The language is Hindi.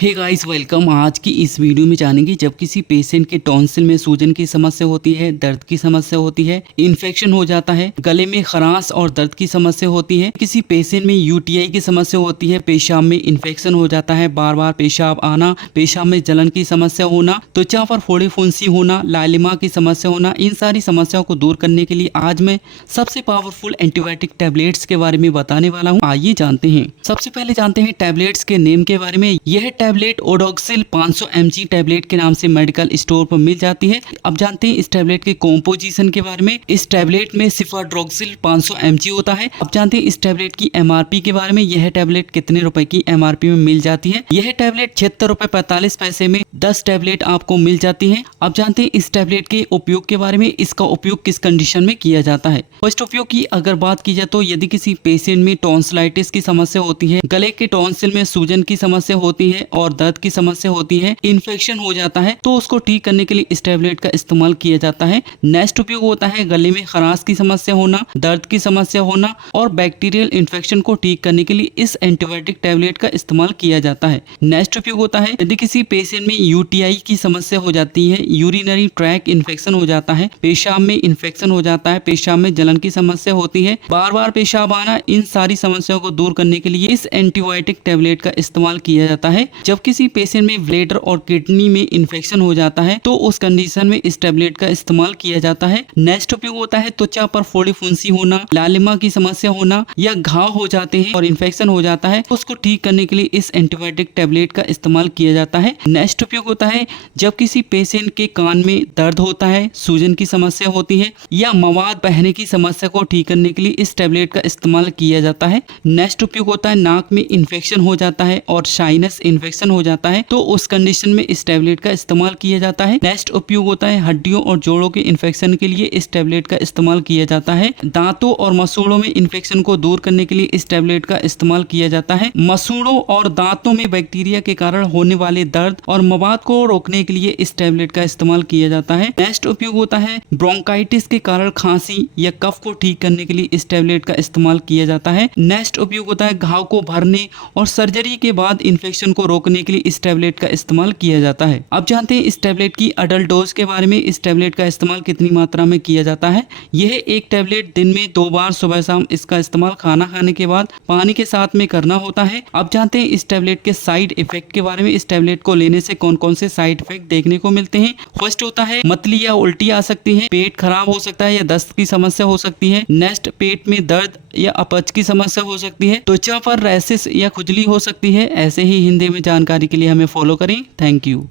Hey guys welcome. आज की इस वीडियो में जानेंगे जब किसी पेशेंट के टॉन्सिल में सूजन की समस्या होती है, दर्द की समस्या होती है, इन्फेक्शन हो जाता है, गले में खराश और दर्द की समस्या होती है, किसी पेशेंट में यूटीआई की समस्या होती है, पेशाब में इन्फेक्शन हो जाता है, बार बार पेशाब आना, पेशाब में जलन की समस्या होना, त्वचा पर फोड़ी फुंसी होना, लालिमा की समस्या होना, इन सारी समस्याओं को दूर करने के लिए आज मैं सबसे पावरफुल एंटीबायोटिक टैबलेट्स के बारे में बताने वाला हूँ। आइए जानते हैं। सबसे पहले जानते हैं टैबलेट्स के नेम के बारे में। यह टैबलेट ओडोक्सिल 500 mg टैबलेट के नाम से मेडिकल स्टोर पर मिल जाती है। अब जानते हैं इस टैबलेट के कॉम्पोजिशन के बारे में। इस टैबलेट में सिफाड्रोक्सिल 500 mg होता है। अब जानते हैं इस टैबलेट की एमआरपी के बारे में। यह टैबलेट कितने रुपए की एमआरपी में मिल जाती है। यह टैबलेट 76 रुपए 45 पैसे में 10 टैबलेट आपको मिल जाती है। अब जानते हैं इस टैबलेट के उपयोग के बारे में। इसका उपयोग किस कंडीशन में किया जाता है। फर्स्ट उपयोग की अगर बात की जाए तो यदि किसी पेशेंट में टॉन्सिलाइटिस की समस्या होती है, गले के टॉन्सिल में सूजन की समस्या होती है और दर्द की समस्या होती है, इन्फेक्शन हो जाता है, तो उसको ठीक करने के लिए इस टैबलेट का इस्तेमाल किया जाता है। नेक्स्ट उपयोग होता है गले में खराश की समस्या होना, दर्द की समस्या होना और बैक्टीरियल इन्फेक्शन को ठीक करने के लिए इस एंटीबायोटिक टैबलेट का इस्तेमाल किया जाता है। नेक्स्ट उपयोग होता है यदि किसी पेशेंट में यूटीआई की समस्या हो जाती है, यूरिनरी ट्रैक इन्फेक्शन हो जाता है, पेशाब में इन्फेक्शन हो जाता है, पेशाब में जलन की समस्या होती है, बार बार पेशाब आना, इन सारी समस्याओं को दूर करने के लिए इस एंटीबायोटिक टैबलेट का इस्तेमाल किया जाता है। जब किसी पेशेंट में ब्लैडर और किडनी में इन्फेक्शन हो जाता है तो उस कंडीशन में इस टैबलेट का इस्तेमाल किया जाता है। नेक्स्ट उपयोग होता है त्वचा पर फोड़ी फुंसी होना, लालिमा की समस्या होना या घाव हो जाते हैं और इन्फेक्शन हो जाता है, उसको ठीक करने के लिए इस एंटीबायोटिक टैबलेट का इस्तेमाल किया जाता है। नेक्स्ट उपयोग होता है जब किसी पेशेंट के कान में दर्द होता है, सूजन की समस्या होती है या मवाद बहने की समस्या को ठीक करने के लिए इस टैबलेट का इस्तेमाल किया जाता है। नेक्स्ट उपयोग होता है नाक में इन्फेक्शन हो जाता है और साइनस इन्फेक्शन हो जाता है, तो उस कंडीशन में इस टैबलेट का इस्तेमाल किया जाता है। नेक्स्ट उपयोग होता है हड्डियों और जोड़ों के इन्फेक्शन के लिए इस टैबलेट का इस्तेमाल किया जाता है। दांतों और मसूड़ों में इन्फेक्शन को दूर करने के लिए इस टैबलेट का इस्तेमाल किया जाता है। मसूड़ों और दांतों में बैक्टीरिया के कारण होने वाले दर्द और मवाद को रोकने के लिए इस टैबलेट का इस्तेमाल किया जाता है। नेक्स्ट उपयोग होता है ब्रोंकाइटिस के कारण खांसी या कफ को ठीक करने के लिए इस टैबलेट का इस्तेमाल किया जाता है। नेक्स्ट उपयोग होता है घाव को भरने और सर्जरी के बाद इन्फेक्शन को रोकने के लिए इस टैबलेट का इस्तेमाल किया जाता है। अब जानते हैं इस टैबलेट की अडल्ट डोज के बारे में। इस टैबलेट का इस्तेमाल कितनी मात्रा में किया जाता है। यह एक टैबलेट दिन में 2 बार सुबह शाम इसका इस्तेमाल खाना खाने के बाद पानी के साथ में करना होता है। अब जानते हैं इस टैबलेट के साइड इफेक्ट के बारे में। इस टैबलेट को लेने से कौन कौन से साइड इफेक्ट देखने को मिलते हैं। फर्स्ट होता है मतली या उल्टी आ सकती है, पेट खराब हो सकता है या दस्त की समस्या हो सकती है। नेक्स्ट पेट में दर्द या अपच की समस्या हो सकती है, त्वचा पर रैशेस या खुजली हो सकती है। ऐसे ही हिंदी में जानकारी के लिए हमें फॉलो करें। Thank you.